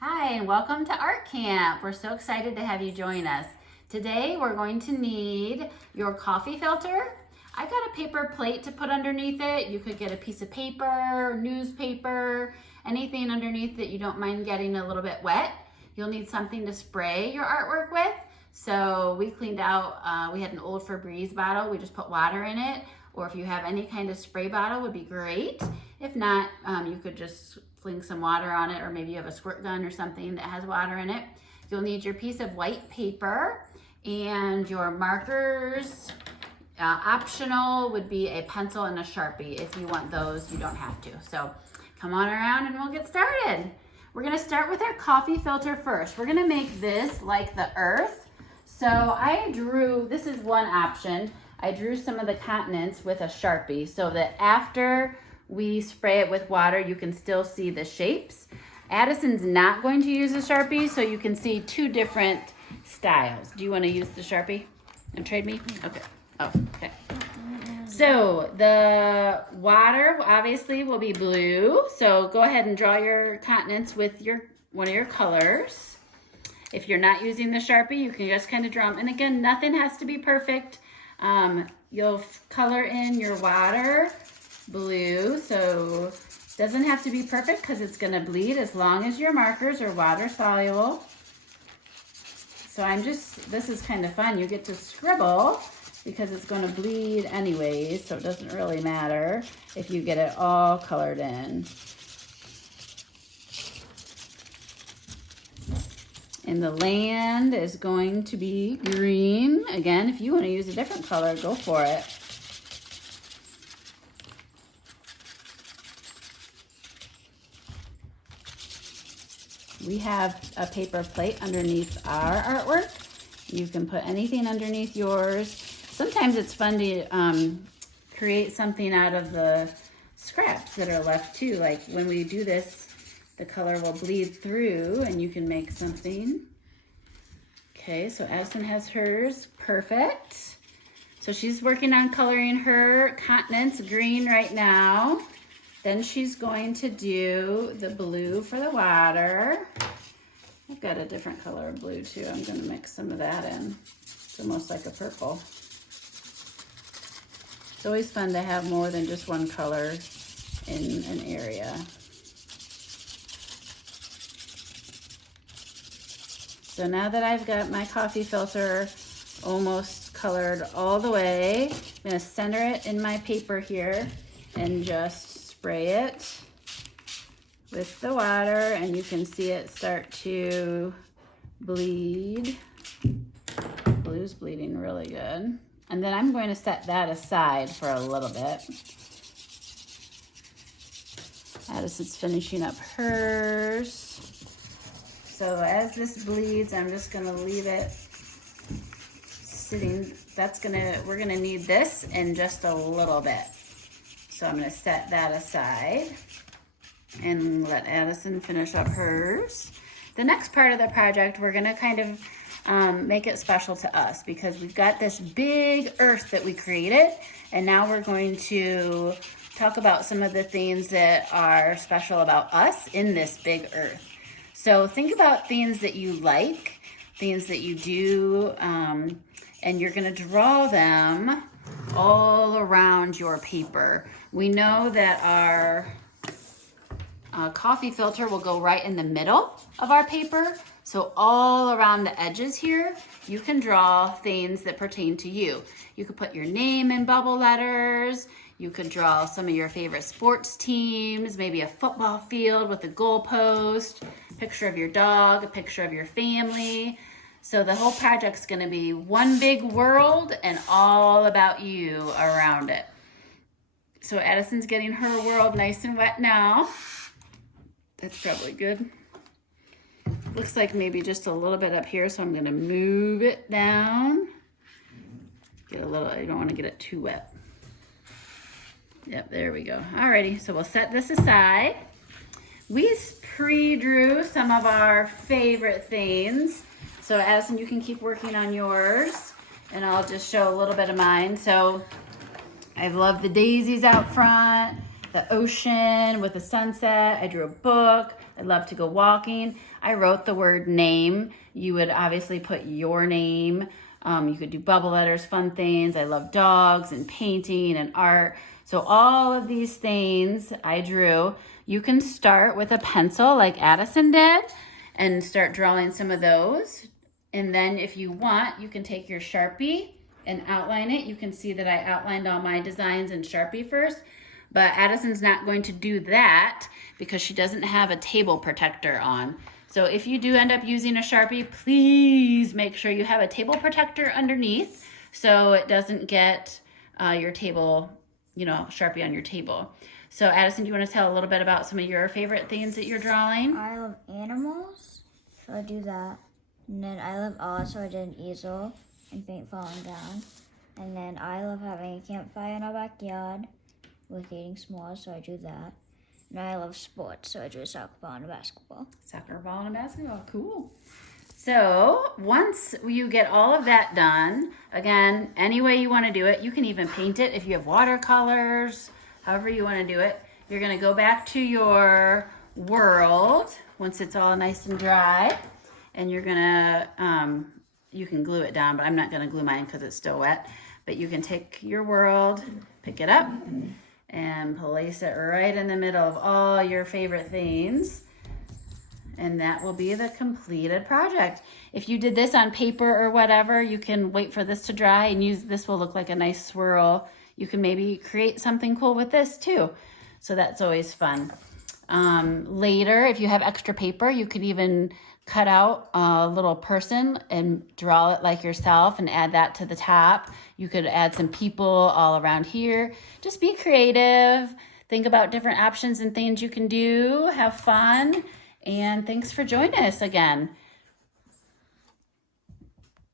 Hi, and welcome to Art Camp. We're so excited to have you join us. Today we're going to need your coffee filter. I got a paper plate to put underneath it. You could get a piece of paper, newspaper, anything underneath that you don't mind getting a little bit wet. You'll need something to spray your artwork with. So we cleaned out, we had an old Febreze bottle. We just put water in it. Or if you have any kind of spray bottle would be great. If not, you could just fling some water on it, or maybe you have a squirt gun or something that has water in it. You'll need your piece of white paper and your markers. Optional would be a pencil and a Sharpie. If you want those, you don't have to. So come on around and we'll get started. We're gonna start with our coffee filter first. We're gonna make this like the earth. So I drew, this is one option. I drew some of the continents with a Sharpie so that after we spray it with water, you can still see the shapes. Addison's not going to use a Sharpie, so you can see two different styles. Do you want to use the Sharpie and trade me? Okay. Oh, okay. So the water obviously will be blue. So go ahead and draw your continents with one of your colors. If you're not using the Sharpie, you can just kind of draw them. And again, nothing has to be perfect. You'll color in your water blue, so it doesn't have to be perfect because it's going to bleed as long as your markers are water soluble. So this is kind of fun. You get to scribble because it's going to bleed anyways, so it doesn't really matter if you get it all colored in. And the land is going to be green. Again, if you want to use a different color, go for it. We have a paper plate underneath our artwork. You can put anything underneath yours. Sometimes it's fun to create something out of the scraps that are left too. Like when we do this, the color will bleed through and you can make something. Okay, so Addison has hers, perfect. So she's working on coloring her continents green right now. Then she's going to do the blue for the water. I've got a different color of blue too. I'm gonna mix some of that in. It's almost like a purple. It's always fun to have more than just one color in an area. So now that I've got my coffee filter almost colored all the way, I'm gonna center it in my paper here and just spray it with the water, and you can see it start to bleed. Blue's bleeding really good. And then I'm going to set that aside for a little bit. Addison's finishing up hers. So as this bleeds, I'm just gonna leave it sitting. We're gonna need this in just a little bit. So I'm gonna set that aside and let Addison finish up hers. The next part of the project, we're gonna kind of make it special to us because we've got this big earth that we created, and now we're going to talk about some of the things that are special about us in this big earth. So think about things that you like, things that you do, and you're gonna draw them all around your paper. We know that our coffee filter will go right in the middle of our paper. So all around the edges here, you can draw things that pertain to you. You could put your name in bubble letters. You could draw some of your favorite sports teams, maybe a football field with a goalpost, picture of your dog, a picture of your family. So the whole project's gonna be one big world and all about you around it. So Addison's getting her world nice and wet now. That's probably good. Looks like maybe just a little bit up here, so I'm gonna move it down. Get a little, I don't wanna get it too wet. Yep, there we go. Alrighty, so we'll set this aside. We pre-drew some of our favorite things. So Addison, you can keep working on yours, and I'll just show a little bit of mine. So I love the daisies out front, the ocean with the sunset. I drew a book. I love to go walking. I wrote the word name. You would obviously put your name. You could do bubble letters, fun things. I love dogs and painting and art. So all of these things I drew. You can start with a pencil like Addison did and start drawing some of those. And then if you want, you can take your Sharpie and outline it. You can see that I outlined all my designs in Sharpie first, but Addison's not going to do that because she doesn't have a table protector on. So if you do end up using a Sharpie, please make sure you have a table protector underneath so it doesn't get your table, Sharpie on your table. So Addison, do you want to tell a little bit about some of your favorite things that you're drawing? I love animals, so I do that. And then I love art, so I did an easel and paint falling down. And then I love having a campfire in our backyard with eating s'mores, so I do that. And I love sports, so I do a soccer ball and a basketball. Soccer ball and a basketball, cool. So once you get all of that done, again, any way you want to do it, you can even paint it if you have watercolors, however you want to do it. You're going to go back to your world once it's all nice and dry, and you're going to, you can glue it down, but I'm not going to glue mine because it's still wet. But you can take your world, pick it up, and place it right in the middle of all your favorite things. And that will be the completed project. If you did this on paper or whatever, you can wait for this to dry and use this. Will look like a nice swirl. You can maybe create something cool with this too. So that's always fun. Later, if you have extra paper, you could even cut out a little person and draw it like yourself and add that to the top. You could add some people all around here. Just be creative. Think about different options and things you can do. Have fun. And thanks for joining us again.